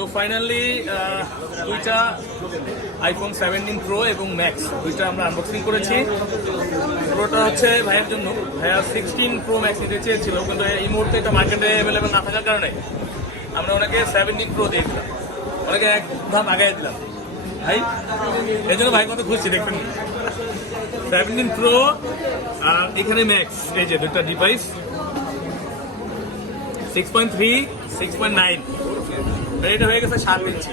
তো ফাইনালি দুইটা iPhone seventeen pro এবং ম্যাক্স দুইটা আমরা আনবক্সিং করেছি। প্রোটা হচ্ছে ভাইয়ের জন্য। ভাইয়া সিক্সটিন প্রো ম্যাক্স নিতে চেয়েছিল, কিন্তু এই মুহূর্তে এটা মার্কেটে অ্যাভেলেবেল না থাকার কারণে আমরা ওনাকে সেভেন্টিন প্রো দিয়ে দিলাম। ওনাকে এক ধাপ আগাই দিলাম। ভাই এই জন্য ভাই কত খুশি, দেখবেন সেভেন্টিন প্রো আর এখানে ম্যাক্স এই যে দুটা device six point three six point nine এটা হয়ে গেছে সাত ইঞ্চি।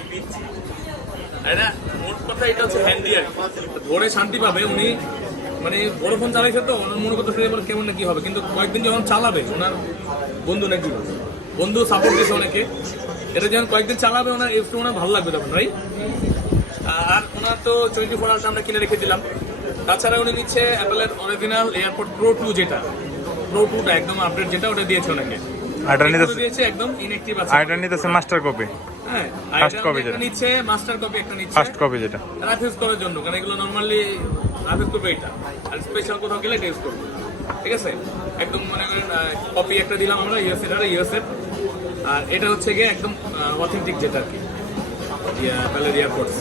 আর এটা মোট কথা এটা হচ্ছে হ্যান্ডি আর ধরে শান্তি পাবে, উনি মানে বড় ফোন চালাইছে তো, ওনার মনে করতে এবার কেমন না কি হবে। কিন্তু কয়েকদিন যখন চালাবে, ওনার বন্ধু নাকি বন্ধু সাপোর্ট দিয়েছে অনেকে। এটা যখন কয়েকদিন চালাবে, ওনার একটু ওনার ভালো লাগবে তখন রাইট আর ওনার তো টোয়েন্টি ফোর আওয়ার্স আমরা কিনে রেখে দিলাম। তাছাড়া উনি নিচ্ছে অ্যাপেলের অরিজিনাল এয়ারপোর্ট প্রো টু যেটা। প্রো টুটা একদম আপডেট যেটা, ওটা দিয়েছে ওনাকে। এগুলো নিতেছে একদম ইনএক্টিভ আছে। আরটা নিতেছে মাস্টার কপি হ্যাঁ আর copy একটা যেটা। নিচ্ছে মাস্টার কপি একটা নিচ্ছে। ফার্স্ট কপি যেটা। রাফেজ করার জন্য কারণ এগুলো নর্মালি রাফেজ করবে এটা। আর স্পেশাল কোথাও গেলে টেস্ট করবে। ঠিক আছে? একদম মনে করেন কপি একটা দিলাম আমরা ইউএস এর ইউএস এর। আর এটা হচ্ছে গিয়ে একদম অথেন্টিক যেটা আর কি। প্যালের এয়ারপোর্টস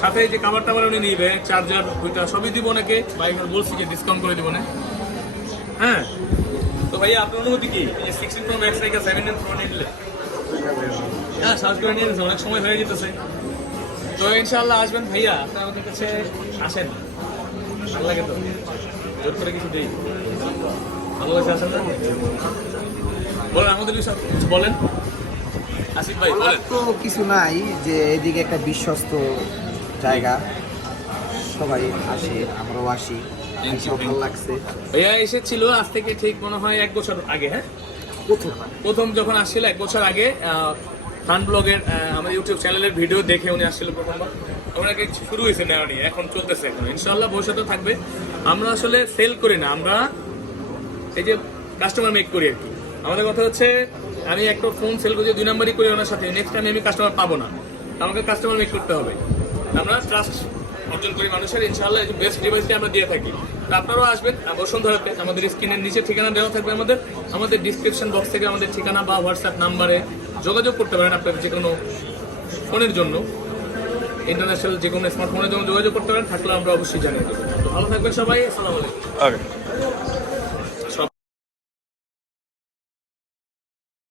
সাথে যে কাভার টাভার উনি নিবে চার্জার দুইটা সবই দিব ওনাকে। বা এগুলো বলছি যে ডিসকাউন্ট করে দিব না হ্যাঁ? তো ভাইয়া, আপনার অনুমতি কি? সিক্সটিন প্রো ম্যাক্স রেখে সেভেন্টিন প্রো নিলে? হ্যাঁ সার্চ করে নিয়ে অনেক সময় হয়ে যেতেছে তো ইনশাআল্লাহ আসবেন ভাইয়া আপনি আমাদের কাছে আসেন। ভালো লাগে তো। জোর করে কিছু দিই। ভালোবাসে আসেন না? বলেন, আমাদের কিছু বলেন। আসিফ ভাই, বলেন। তো কিছু নাই, যে এদিকে একটা বিশ্বস্ত জায়গা। সবাই আসে, আমরাও আসি। ভাইয়া এসেছিল আজ থেকে ঠিক মনে হয় এক বছর আগে হ্যাঁ? প্রথম। প্রথম যখন আসছিল এক বছর আগে ফান ব্লগের আমার ইউটিউব চ্যানেলের ভিডিও দেখে উনি আসছিল প্রথমবার। ওনাকে শুরু হয়েছে নেওয়া নিয়ে এখন চলতেছে এখন। ইনশাল্লাহ ভবিষ্যতে থাকবে। আমরা আসলে সেল করি না আমরা এই যে কাস্টমার মেক করি আর কি। আমাদের কথা হচ্ছে আমি একটা ফোন সেল করি দুই নাম্বারই করি ওনার সাথে। নেক্সট টাইম আমি কাস্টমার পাবো না। আমাকে কাস্টমার মেক করতে হবে। আমরা ট্রাস্ট অর্জন করি মানুষের, ইনশাআল্লাহ বেস্ট ডিভাইসটি আমরা দিয়ে থাকি। আপনারাও আসবেন বসুন্ধরাতে আমাদের স্ক্রিনের নিচে ঠিকানা দেওয়া থাকবে আমাদের। আমাদের ডিসক্রিপশন বক্স থেকে আমাদের ঠিকানা বা হোয়াটসঅ্যাপ নাম্বারে যোগাযোগ করতে পারেন আপনার যে কোনো ফোনের জন্য। ইন্টারন্যাশনাল যে কোনো স্মার্টফোনের জন্য যোগাযোগ করতে পারেন, থাকলে আমরা অবশ্যই জানিয়ে দেবো। ভালো থাকবেন সবাই, আসসালামু আলাইকুম।